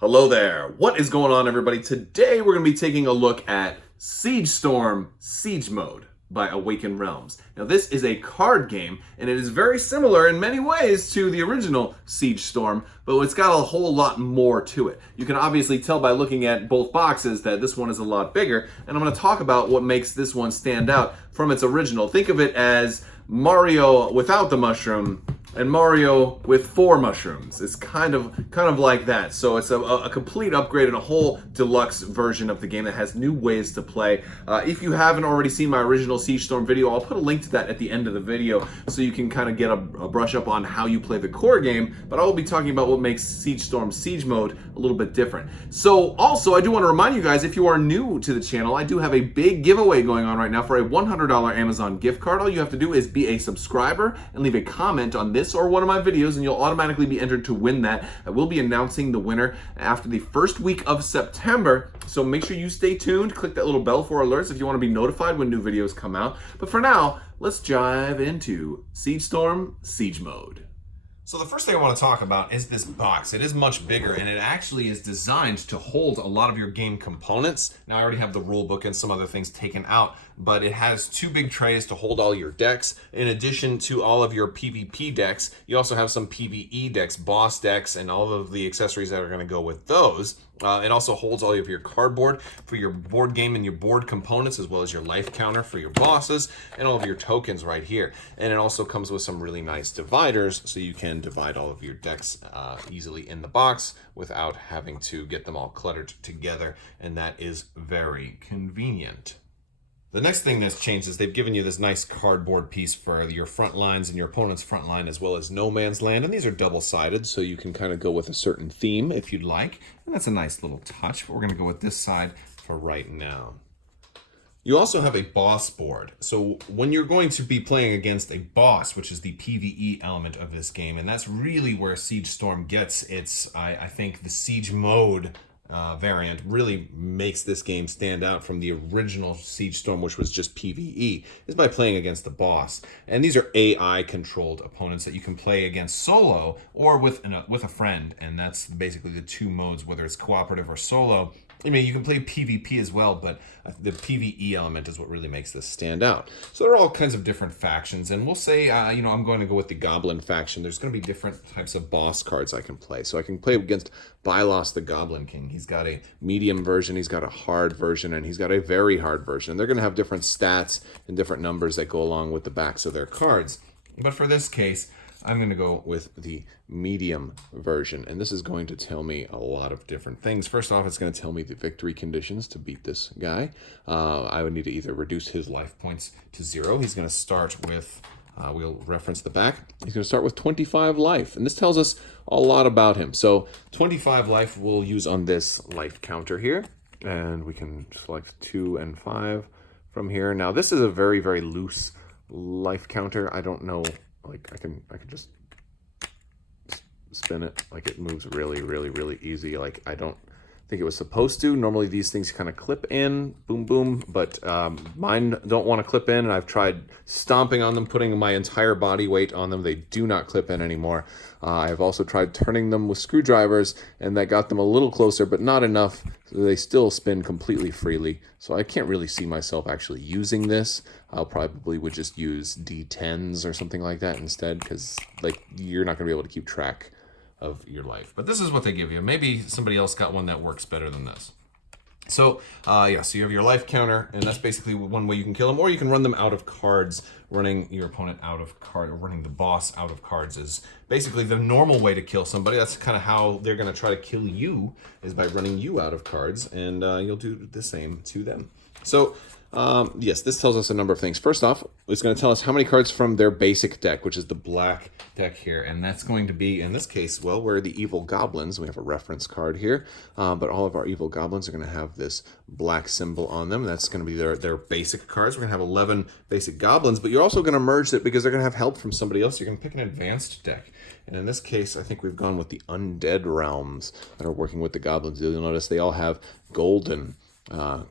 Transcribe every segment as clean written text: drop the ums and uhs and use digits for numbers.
Hello there. What is going on, everybody? Today we're going to be taking a look at Siegestorm Siegemode by Awaken Realms. Now this is a card game, and it is very similar in many ways to the original Siegestorm, but it's got a whole lot more to it. You can obviously tell by looking at both boxes that this one is a lot bigger, and I'm going to talk about what makes this one stand out from its original. Think of it as Mario without the mushroom and Mario with 4 mushrooms. It's kind of like that. So it's a complete upgrade and a whole deluxe version of the game that has new ways to play. If you haven't already seen my original Siegestorm video, I'll put a link to that at the end of the video so you can kind of get a brush up on how you play the core game. But I will be talking about what makes Siegestorm Siegemode a little bit different. So also, I do want to remind you guys, if you are new to the channel, I do have a big giveaway going on right now for a $100 Amazon gift card. All you have to do is be a subscriber and leave a comment on this or one of my videos, and you'll automatically be entered to win that. I will be announcing the winner after the first week of September, so make sure you stay tuned. Click that little bell for alerts if you want to be notified when new videos come out. But for now, let's dive into Siegestorm Siegemode. So the first thing I want to talk about is this box. It is much bigger, and it actually is designed to hold a lot of your game components. Now I already have the rule book and some other things taken out, but it has 2 big trays to hold all your decks. In addition to all of your PvP decks, you also have some PvE decks, boss decks, and all of the accessories that are going to go with those. It also holds all of your cardboard for your board game and your board components, as well as your life counter for your bosses, and all of your tokens right here. And it also comes with some really nice dividers, so you can divide all of your decks easily in the box without having to get them all cluttered together, and that is very convenient. The next thing that's changed is they've given you this nice cardboard piece for your front lines and your opponent's front line, as well as no man's land. And these are double-sided, so you can kind of go with a certain theme if you'd like. And that's a nice little touch, but we're going to go with this side for right now. You also have a boss board. So when you're going to be playing against a boss, which is the PvE element of this game, and that's really where Siegestorm gets its, I think, the siege mode variant really makes this game stand out from the original Siegestorm, which was just PvE, is by playing against the boss. And these are AI controlled opponents that you can play against solo or with a friend, and that's basically the 2 modes, whether it's cooperative or solo. I mean, you can play PvP as well, but the PvE element is what really makes this stand out. So there are all kinds of different factions, and we'll say, I'm going to go with the Goblin faction. There's going to be different types of boss cards I can play. So I can play against Bylos the Goblin King. He's got a medium version, he's got a hard version, and he's got a very hard version. They're going to have different stats and different numbers that go along with the backs of their cards. But for this case, I'm going to go with the medium version, and this is going to tell me a lot of different things. First off, it's going to tell me the victory conditions to beat this guy. I would need to either reduce his life points to 0. He's going to start with, we'll reference the back, he's going to start with 25 life, and this tells us a lot about him. So 25 life we'll use on this life counter here, and we can select 2 and 5 from here. Now this is a very, very loose life counter. I don't know, like I can just spin it, like it moves really, really, really easy. Like I don't think it was supposed to. Normally these things kind of clip in, boom, boom, but mine don't want to clip in, and I've tried stomping on them, putting my entire body weight on them. They do not clip in anymore. I've also tried turning them with screwdrivers, and that got them a little closer, but not enough. So they still spin completely freely. So I can't really see myself actually using this. I'll probably would just use D10s or something like that instead, because like you're not going to be able to keep track of your life. But this is what they give you. Maybe somebody else got one that works better than this. So, so you have your life counter, and that's basically one way you can kill them, or you can run them out of cards. Running your opponent out of card, or running the boss out of cards is basically the normal way to kill somebody. That's kind of how they're going to try to kill you, is by running you out of cards, and you'll do the same to them. So, yes, this tells us a number of things. First off, it's going to tell us how many cards from their basic deck, which is the black deck here. And that's going to be, in this case, well, we're the evil goblins. We have a reference card here. But all of our evil goblins are going to have this black symbol on them. That's going to be their basic cards. We're going to have 11 basic goblins, but you're also going to merge it because they're going to have help from somebody else. You're going to pick an advanced deck. And in this case, I think we've gone with the undead realms that are working with the goblins. You'll notice they all have golden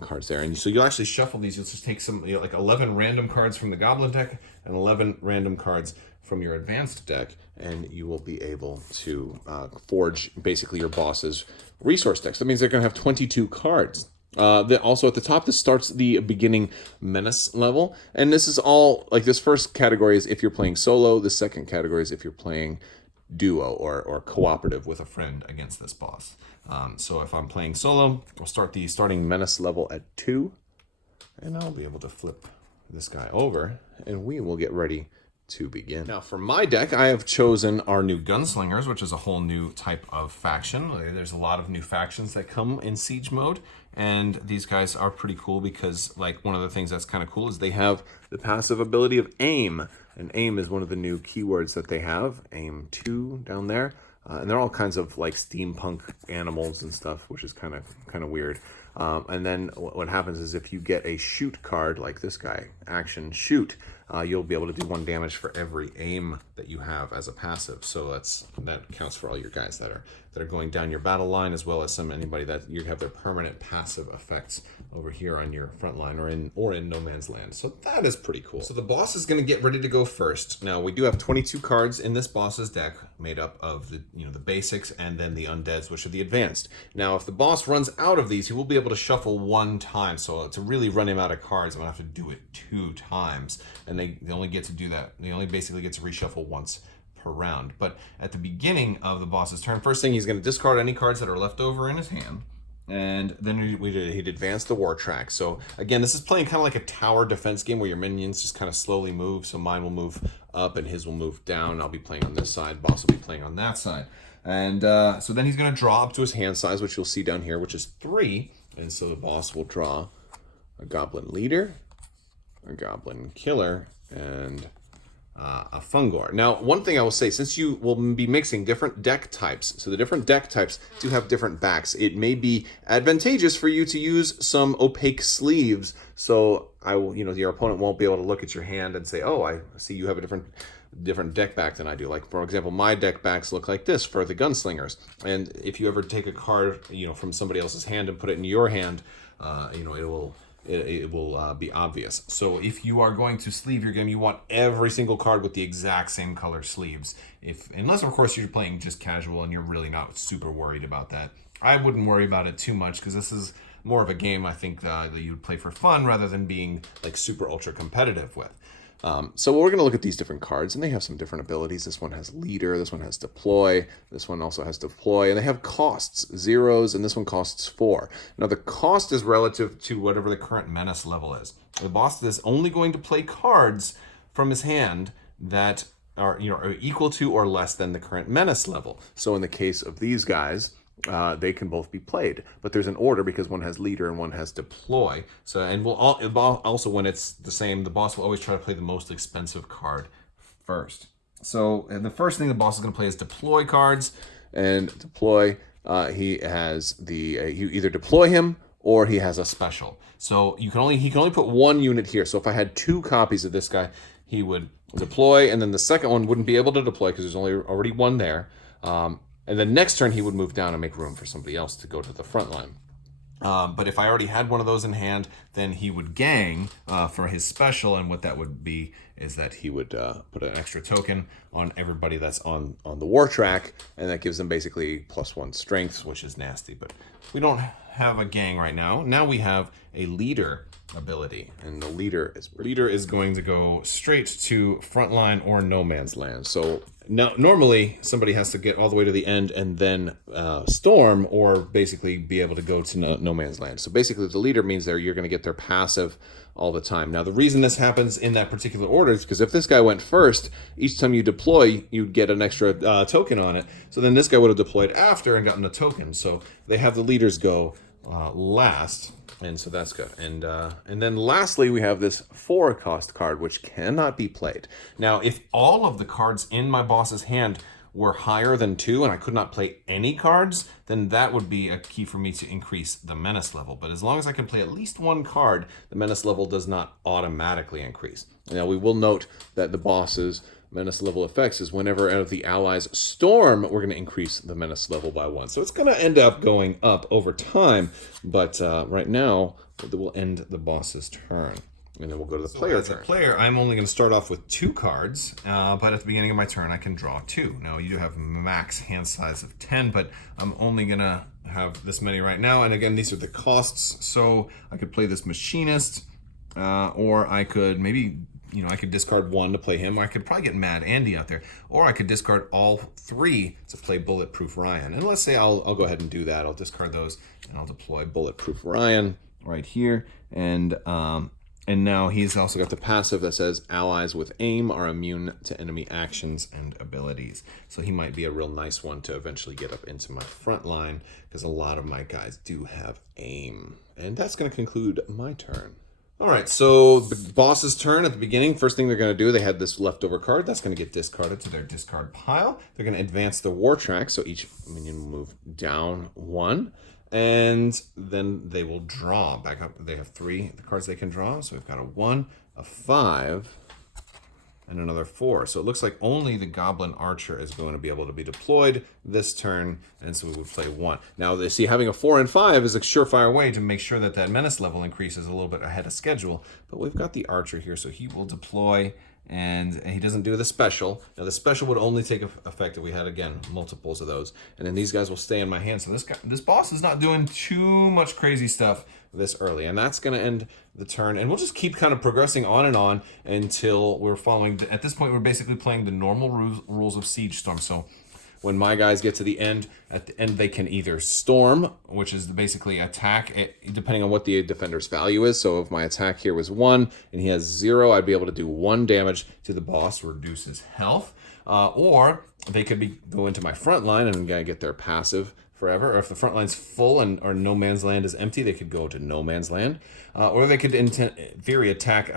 cards there, and so you'll actually shuffle these. You'll just take some, like 11 random cards from the goblin deck and 11 random cards from your advanced deck, and you will be able to forge basically your bosses resource decks. That means they're going to have 22 cards. Also at the top, this starts the beginning menace level. And this is all, like this first category is if you're playing solo. The second category is if you're playing duo or cooperative with a friend against this boss. So if I'm playing solo, I'll start the starting menace level at 2. And I'll be able to flip this guy over, and we will get ready to begin. Now for my deck, I have chosen our new Gunslingers, which is a whole new type of faction. There's a lot of new factions that come in Siege mode, and these guys are pretty cool because, like, one of the things that's kind of cool is they have the passive ability of aim, and aim is one of the new keywords that they have. Aim 2 down there, and they're all kinds of like steampunk animals and stuff, which is kind of weird. And then what happens is if you get a shoot card like this guy, action shoot, you'll be able to do 1 damage for every aim that you have as a passive. So that counts for all your guys that are going down your battle line, as well as anybody that you have their permanent passive effects over here on your front line or in no man's land. So that is pretty cool. So the boss is going to get ready to go first. Now we do have 22 cards in this boss's deck, made up of the basics and then the undeads, which are the advanced. Now if the boss runs out of these, he will be able to shuffle 1 time. So to really run him out of cards, I'm gonna have to do it 2 times, and they only get to do that. They only basically get to reshuffle once per round. But at the beginning of the boss's turn, first thing, he's going to discard any cards that are left over in his hand, and then he'd advance the war track. So again, this is playing kind of like a tower defense game where your minions just kind of slowly move. So mine will move up and his will move down. I'll be playing on this side, boss will be playing on that side. And so then he's going to draw up to his hand size, which you'll see down here, which is 3. And so the boss will draw a goblin leader, a goblin killer, and a Fungor. Now, one thing I will say, since you will be mixing different deck types, so the different deck types do have different backs, it may be advantageous for you to use some opaque sleeves, so your opponent won't be able to look at your hand and say, oh, I see you have a different deck back than I do. Like, for example, my deck backs look like this for the Gunslingers, and if you ever take a card from somebody else's hand and put it in your hand, it will be obvious. So if you are going to sleeve your game, you want every single card with the exact same color sleeves. Unless, of course, you're playing just casual and you're really not super worried about that. I wouldn't worry about it too much because this is more of a game, I think, that you would play for fun rather than being like super ultra competitive with. So we're going to look at these different cards, and they have some different abilities. This one has leader, this one has deploy, this one also has deploy, and they have costs, 0s, and this one costs 4. Now the cost is relative to whatever the current menace level is. The boss is only going to play cards from his hand that are equal to or less than the current menace level. So in the case of these guys, they can both be played, but there's an order because one has leader and one has deploy. So, and also when it's the same, the boss will always try to play the most expensive card first. So, and the first thing the boss is going to play is deploy cards, and deploy. He has you either deploy him or he has a special. So he can only put 1 unit here. So if I had 2 copies of this guy, he would deploy, and then the second one wouldn't be able to deploy because there's already 1 there. And then next turn, he would move down and make room for somebody else to go to the front line. But if I already had one of those in hand, then he would gang for his special. And what that would be is that he would put an extra token on everybody that's on the war track. And that gives them basically +1 strength, which is nasty. But we don't have a gang right now. Now we have a leader ability. And the leader is going to go straight to frontline or no man's land. So now, normally, somebody has to get all the way to the end and then storm, or basically be able to go to no man's land. So basically, the leader means you're going to get their passive all the time. Now, the reason this happens in that particular order is because if this guy went first, each time you deploy, you'd get an extra token on it. So then this guy would have deployed after and gotten a token. So they have the leaders go last. And so that's good. And then lastly, we have this 4-cost card, which cannot be played. Now, if all of the cards in my boss's hand were higher than 2 and I could not play any cards, then that would be a key for me to increase the menace level. But as long as I can play at least 1 card, the menace level does not automatically increase. Now, we will note that the boss's menace level effects is whenever the allies storm, we're going to increase the menace level by 1. So it's going to end up going up over time, but right now we'll end the boss's turn. And then we'll go to the So player as turn. a player, I'm only going to start off with 2 cards, but at the beginning of my turn, I can draw 2. Now, you do have max hand size of 10, but I'm only going to have this many right now. And again, these are the costs. So I could play this Machinist, or I could maybe, I could discard 1 to play him. I could probably get Mad Andy out there, or I could discard all 3 to play Bulletproof Ryan. And let's say I'll go ahead and do that. I'll discard those, and I'll deploy Bulletproof Ryan right here. And now he's also got the passive that says allies with aim are immune to enemy actions and abilities. So he might be a real nice one to eventually get up into my front line, because a lot of my guys do have aim. And that's going to conclude my turn. All right, so the boss's turn at the beginning. First thing they're going to do, they had this leftover card. That's going to get discarded to their discard pile. They're going to advance the war track, so each minion will move down 1. And then they will draw back up. They have 3 the cards they can draw. So we've got a 1, a 5, and another 4. So it looks like only the Goblin Archer is going to be able to be deployed this turn. And so we would play 1. Now, they see having a 4 and 5 is a surefire way to make sure that that menace level increases a little bit ahead of schedule. But we've got the Archer here, so he will deploy. And he doesn't do the special. Now the special would only take effect if we had, again, multiples of those. And then these guys will stay in my hand. So this boss is not doing too much crazy stuff this early. And that's going to end the turn. And we'll just keep kind of progressing on until we're following. At this point, we're basically playing the normal rules of Siegestorm. So when my guys get to the end, at the end they can either storm, which is basically attack, depending on what the defender's value is. So if my attack here was 1 and he has 0, I'd be able to do 1 damage to the boss, reduce his health. Or they could go into my front line and get their passive forever. Or if the front line's full or no man's land is empty, they could go to no man's land. Or they could, in theory, attack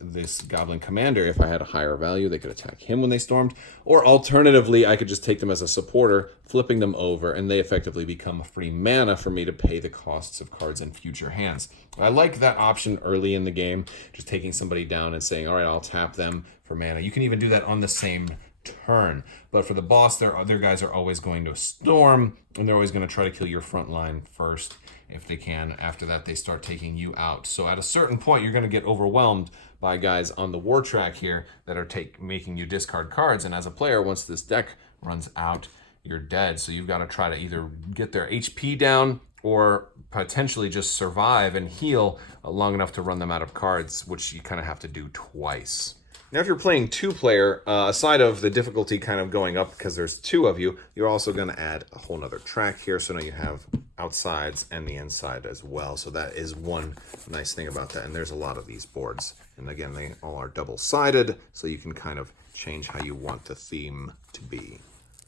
this Goblin Commander. If I had a higher value, they could attack him when they stormed. Or alternatively, I could just take them as a supporter, flipping them over, and they effectively become a free mana for me to pay the costs of cards in future hands. I like that option early in the game, just taking somebody down and saying, all right, I'll tap them for mana. You can even do that on the same turn. But for the boss, their guys are always going to storm, and they're always going to try to kill your front line first if they can. After that, they start taking you out. So at a certain point, you're going to get overwhelmed by guys on the war track here that are making you discard cards. And as a player, once this deck runs out, you're dead. So you've got to try to either get their HP down or potentially just survive and heal long enough to run them out of cards, which you kind of have to do twice. Now, if you're playing 2-player, aside of the difficulty kind of going up because there's 2 of you, you're also going to add a whole nother track here. So now you have outsides and the inside as well. So that is one nice thing about that. And there's a lot of these boards. And again, they all are double-sided, so you can kind of change how you want the theme to be.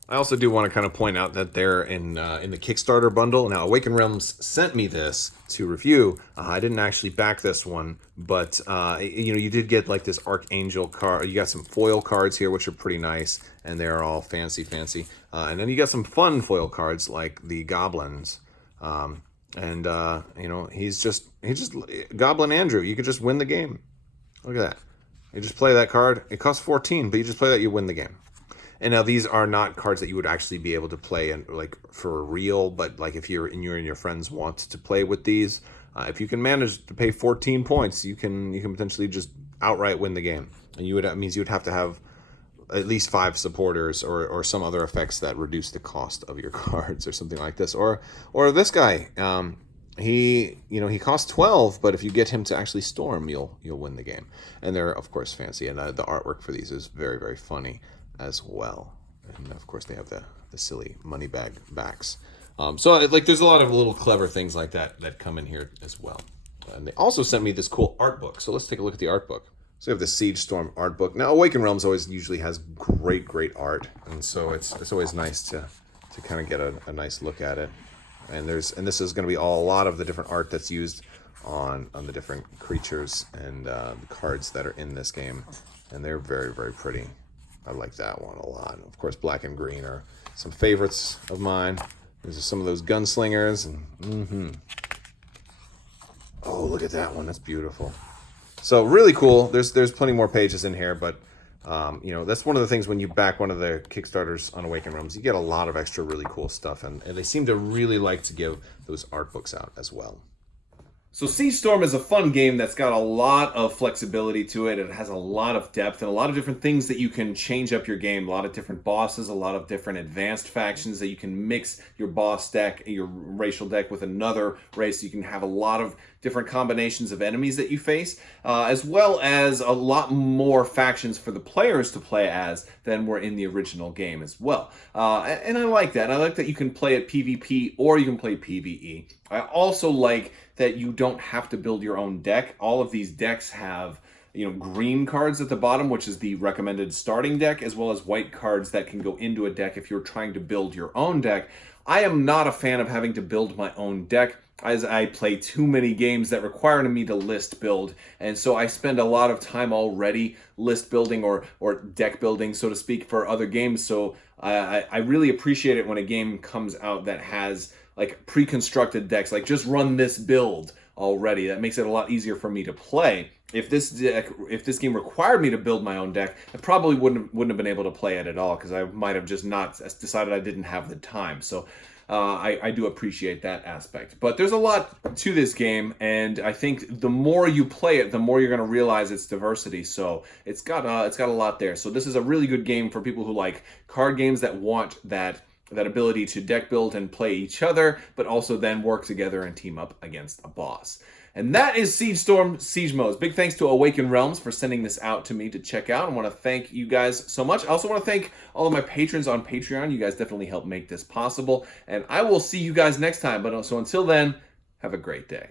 I also do want to kind of point out that they're in the Kickstarter bundle. Now, Awaken Realms sent me this to review. I didn't actually back this one, but you did get like this Archangel card. You got some foil cards here, which are pretty nice, and they're all fancy. And then you got some fun foil cards like the Goblins. He's just Goblin Andrew. You could just win the game. Look at that. You just play that card. It costs 14, but you just play that, you win the game. And now these are not cards that you would actually be able to play and like for real, but like if you and your friends want to play with these, if you can manage to pay 14 points, you can potentially just outright win the game. And that means you would have to have at least 5 supporters or some other effects that reduce the cost of your cards or something like this. Or this guy, he costs 12, but if you get him to actually storm, you'll win the game. And they're of course fancy, and the artwork for these is very, very funny as well. And of course they have the silly money bag backs. So like there's a lot of little clever things like that come in here as well. And they also sent me this cool art book. So let's take a look at the art book. So we have the Siegestorm art book. Now Awaken Realms usually has great art, and so it's always nice to kind of get a nice look at it. And this is going to be a lot of the different art that's used on the different creatures and the cards that are in this game, and they're very, very pretty. I like that one a lot. Of course, black and green are some favorites of mine. These are some of those gunslingers. And oh, look at that one. That's beautiful. So really cool. There's plenty more pages in here, but that's one of the things when you back one of the Kickstarters on Awaken Realms, you get a lot of extra really cool stuff, and they seem to really like to give those art books out as well. So Siegestorm is a fun game that's got a lot of flexibility to it. It has a lot of depth and a lot of different things that you can change up your game. A lot of different bosses, a lot of different advanced factions that you can mix your boss deck, your racial deck with another race. You can have a lot of different combinations of enemies that you face, as well as a lot more factions for the players to play as than were in the original game as well. And I like that. And I like that you can play it PvP or you can play PvE. I also like that you don't have to build your own deck. All of these decks have, you know, green cards at the bottom, which is the recommended starting deck, as well as white cards that can go into a deck if you're trying to build your own deck. I am not a fan of having to build my own deck, as I play too many games that require me to list build, and so I spend a lot of time already list building or deck building, so to speak, for other games. So I really appreciate it when a game comes out that has like pre-constructed decks, like just run this build already. That makes it a lot easier for me to play. If this game required me to build my own deck, I probably wouldn't have been able to play it at all, because I might have just not decided I didn't have the time. So I do appreciate that aspect. But there's a lot to this game, and I think the more you play it, the more you're going to realize its diversity. So it's got a lot there. So this is a really good game for people who like card games that want that ability to deck build and play each other, but also then work together and team up against a boss. And that is Siegestorm Siegemode. Big thanks to Awaken Realms for sending this out to me to check out. I want to thank you guys so much. I also want to thank all of my patrons on Patreon. You guys definitely help make this possible. And I will see you guys next time. But so until then, have a great day.